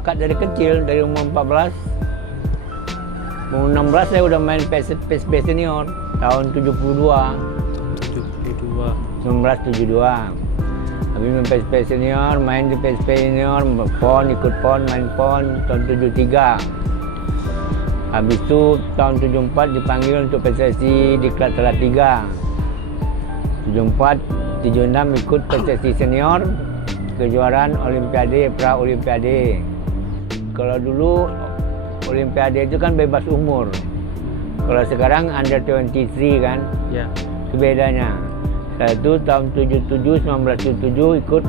bakat dari kecil, dari umur 14. Umur 16 saya udah main PSP senior tahun 72. 1972. Habis main PSP senior, main di PSP senior, PON, ikut PON, main PON tahun 73. Habis itu tahun 74 dipanggil untuk PSSI di Klat Salatiga. 74, 76 ikut PSSI senior, kejuaraan Olimpiade, pra-Olimpiade. Kalau dulu Olimpiade itu kan bebas umur. Kalau sekarang under 23 kan, Ya. itu bedanya. Satu tahun 77, 1977 ikut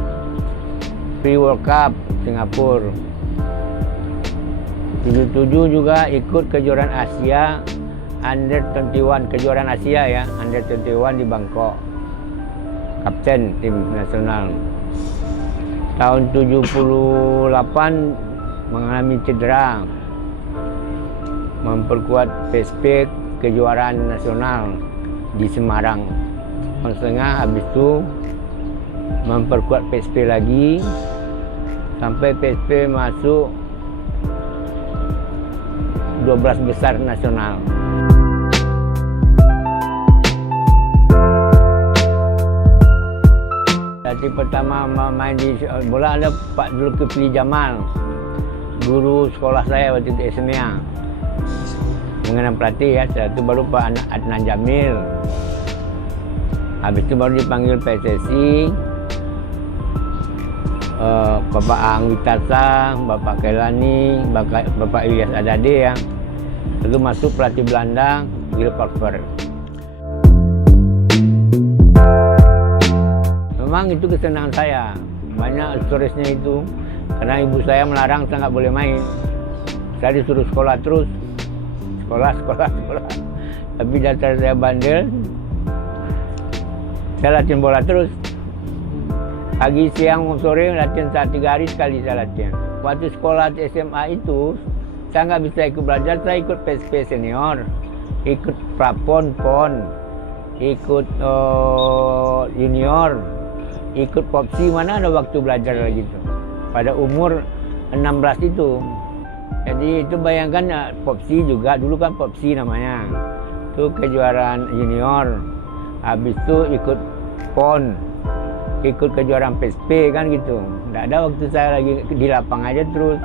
Free World Cup Singapura. 77 juga ikut kejuaraan Asia under 21, kejuaraan Asia ya, under 21 di Bangkok. Kapten tim nasional. Tahun 78 mengalami cedera, memperkuat PSP kejuaraan nasional di Semarang. Tahun setengah habis itu memperkuat PSP lagi sampai PSP masuk 12 besar nasional. Jadi pertama main di bola ada Pak Zulkifli Jamal, guru sekolah saya waktu itu SMA, mengenang pelatih ya. Setelah itu baru Pak Adnan Jamil. Habis itu baru dipanggil PSSI, Bapak Ang Witasa, Bapak Kelani, Bapak Ilyas Adade ya. Lalu masuk pelatih Belanda, Gil Korver. Memang itu kesenangan saya, banyak stresnya itu. Karena ibu saya melarang saya nggak boleh main. Saya disuruh sekolah terus, sekolah. Tapi dasar saya bandel, saya latihan bola terus. Pagi, siang, sore latihan 3 hari sekali saya latihan. Waktu sekolah di SMA itu, saya nggak bisa ikut belajar, saya ikut PSP senior, ikut prapon, PON, ikut junior, ikut popsi, mana ada waktu belajar lagi tuh. Pada umur 16 itu. Jadi itu bayangkan popsi juga, dulu kan popsi namanya. Itu kejuaraan junior. Habis itu ikut PON, ikut kejuaraan PSP kan gitu. Nggak ada waktu saya lagi di lapang aja terus.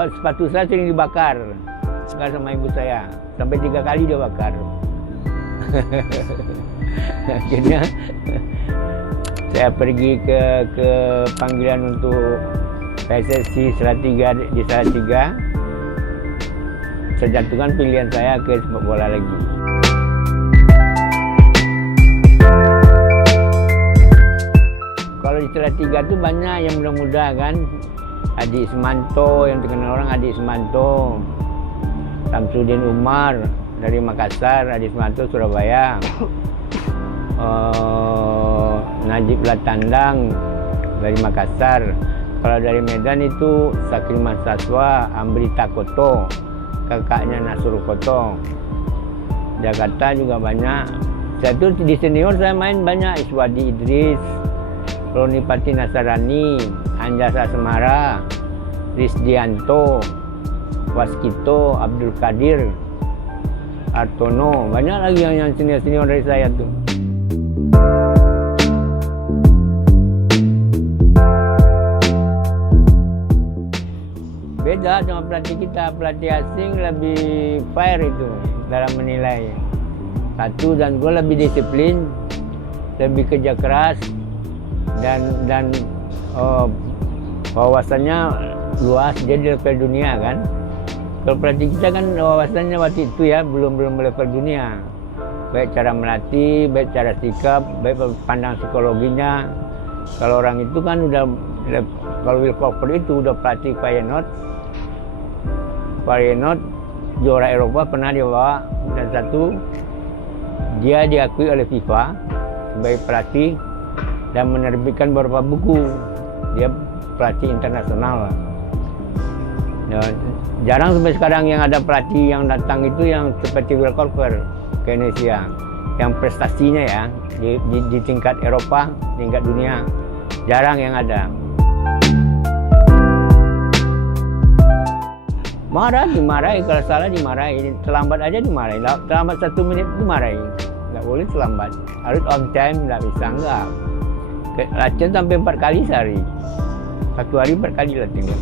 Sepatu saya sering dibakar sama ibu saya. Sampai 3 kali dia bakar. Akhirnya saya pergi ke panggilan untuk PSSI Salatiga di Salatiga. Saya jatuhkan pilihan saya ke sepak bola lagi. Kalau di Salatiga tuh banyak yang muda-muda kan. Adi Ismanto, yang terkenal orang Adi Ismanto, Samsudin Umar dari Makassar, Adi Ismanto Surabaya, Najib Latandang dari Makassar. Kalau dari Medan itu Sakriman Saswa, Amrita Koto, kakaknya Nasrul Koto. Jakarta juga banyak. Saya tuh di senior saya main banyak, Iswadi Idris, Roni Pati Nasarani, Anjasa Semara, Risdianto, Waskito, Abdul Qadir, Artono, banyak lagi yang senior-senior dari saya tuh. Beda sama pelatih kita, pelatih asing lebih fair itu dalam menilai. Satu, dan gue lebih disiplin, lebih kerja keras, dan wawasannya luas, jadi level dunia kan. Kalau pelatih kita kan wawasannya waktu itu ya belum level dunia. Baik cara melatih, baik cara sikap, baik pandang psikologinya. Kalau orang itu kan udah, kalau Will Korver itu udah pelatih Feyenoord, juara Eropa pernah dia bawa, dan satu dia diakui oleh FIFA sebagai pelatih dan menerbitkan beberapa buku. Dia pelatih internasional. Jarang sampai sekarang yang ada pelatih yang datang itu yang seperti Will Korver ke Indonesia. yang prestasinya ya di tingkat Eropa, tingkat dunia jarang yang ada. Marah, dimarahi, kalau salah dimarahi, terlambat aja dimarahi, terlambat 1 menit dimarahi, nggak boleh terlambat, harus on time, nggak bisa, enggak. Latihan sampai 4 kali sehari, 1 hari 4 kali latihan.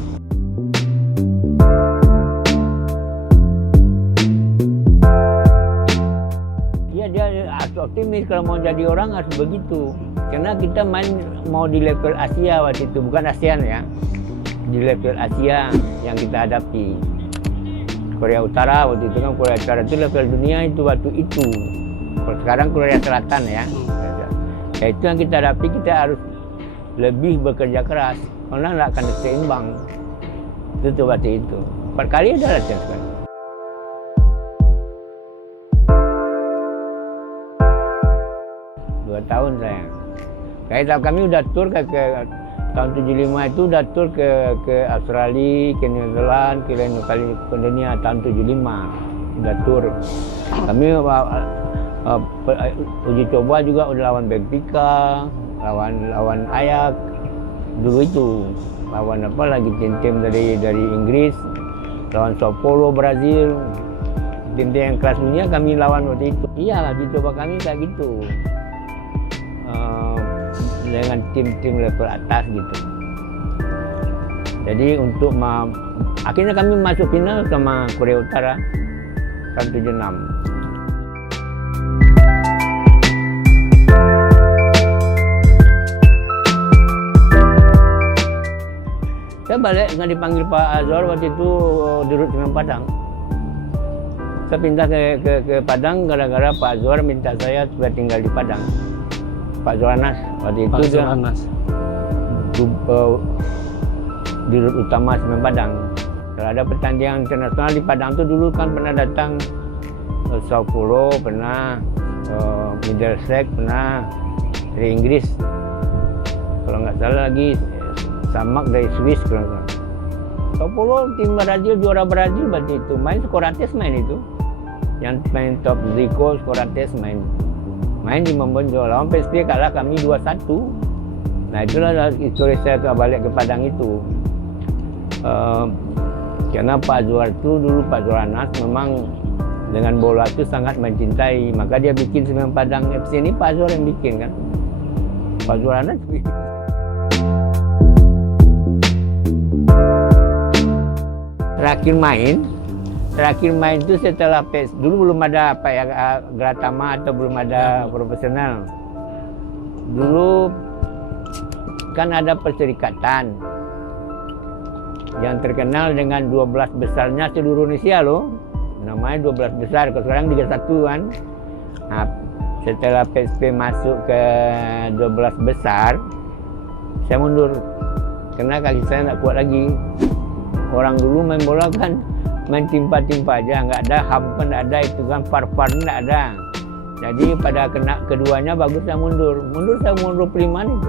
Dia harus optimis, kalau mau jadi orang harus begitu, karena kita main mau di level Asia waktu itu, bukan ASEAN ya, di level Asia yang kita hadapi. Korea Utara waktu itu kan, Korea Utara itu level dunia itu waktu itu. Kalau sekarang Korea Selatan ya. Ya itu yang kita hadapi, kita harus lebih bekerja keras, karena nggak akan seimbang. Itu waktu itu. 4 kali ada latihan sekali. Tahun saya. Kayak kami udah tur ke tahun 75 itu udah tur ke Australia, ke New Zealand, ke Caledonia tahun 75 udah tur. Kami uji coba juga udah lawan Benfica, lawan Ajax dulu itu, lawan apa lagi tim-tim dari Inggris, lawan Sao Paulo Brazil, tim-tim yang kelas dunia kami lawan waktu itu. Iya, uji coba kami kayak gitu. Dengan tim-tim level atas gitu. Jadi untuk akhirnya kami masuk final sama Korea Utara tahun 76. Saya balik nggak dipanggil Pak Azwar waktu itu di Rut dengan Padang. Saya pindah ke Padang gara-gara Pak Azwar minta saya supaya tinggal di Padang. Pak Zoranas waktu itu dia di Rut Utama Semen Padang. Kalau ada pertandingan internasional di Padang itu dulu kan pernah datang Sao Paulo, pernah Middlesex, pernah dari Inggris. Kalau nggak salah lagi Samak dari Swiss kalau nggak salah. Sao Paulo tim Brazil, juara Brazil waktu itu, main Socrates main itu. Yang main top Zico, Socrates main di Membonjol, lawan PSP kalah kami 2-1. Nah itulah histori saya balik ke Padang itu. Karena Pak Azwar itu dulu, Pak Zoranas memang dengan bola itu sangat mencintai, maka dia bikin Semen Padang FC ini Pak Azwar yang bikin kan. Pak Zoranas bikin. Terakhir main itu setelah PES, dulu belum ada apa ya, Gratama atau belum ada profesional. Dulu kan ada perserikatan yang terkenal dengan 12 besarnya seluruh Indonesia loh. Namanya 12 besar, kalau sekarang 31 kan. Nah, setelah PSP masuk ke 12 besar, saya mundur. Karena kaki saya nggak kuat lagi. Orang dulu main bola kan main timpa-timpa aja, nggak ada hampa, nggak ada itu kan, par-par nggak ada. Jadi pada kena keduanya bagus saya mundur saya umur 25 itu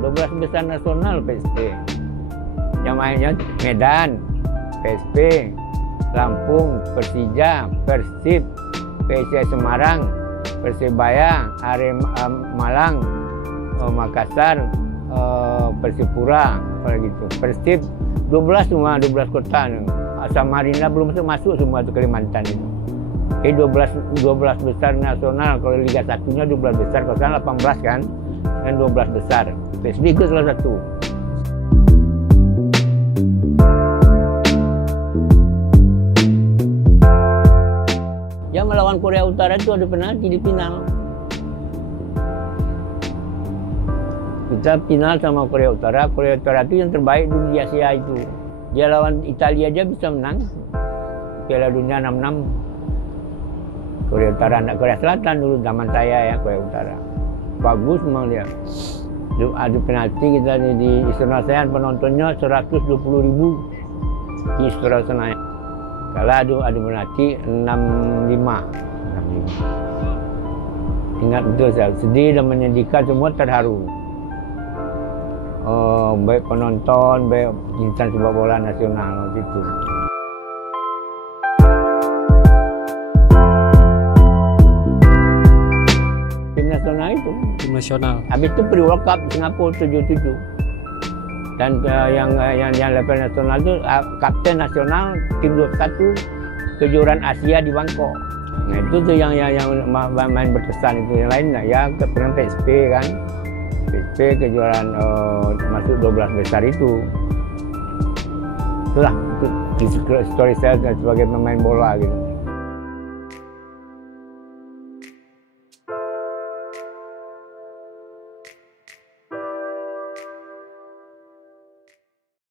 12 besar nasional PSP. Yang mainnya Medan, PSP, Lampung, Persija, Persib, PSIS Semarang, Persebaya, Arema Malang, Makassar, Persipura, kalau gitu. Persib 12 semua, 12 kota. Samarinda belum masuk semua itu Kalimantan itu. Jadi 12 besar nasional, kalau Liga 1-nya 12 besar, kalau sekarang 18 kan, dan 12 besar. PSB itu salah satu. Yang melawan Korea Utara itu ada penalti di final. Kita final sama Korea Utara itu yang terbaik di Asia itu. Dia lawan Italia aja bisa menang Piala Dunia 66. Korea Utara, anak Korea Selatan dulu zaman saya ya, Korea Utara. Bagus memang dia. Adu penalti kita di Istora Senayan, penontonnya 120.000 di Istora Senayan. Kalau adu penalti 65. Ingat betul saya, sedih dan menyedihkan, semua terharu. Baik penonton, baik insan sepak bola nasional waktu itu. nasional itu. Tim nasional. Habis itu pre World Cup Singapura 77. Dan yang level nasional itu kapten nasional tim 21 kejuaraan Asia di Bangkok. Nah itu tuh yang main berkesan itu. Yang lain ya pernah PSP kan. PSP kejuaraan masuk 12 besar itu. Itulah itu story saya sebagai pemain bola gitu.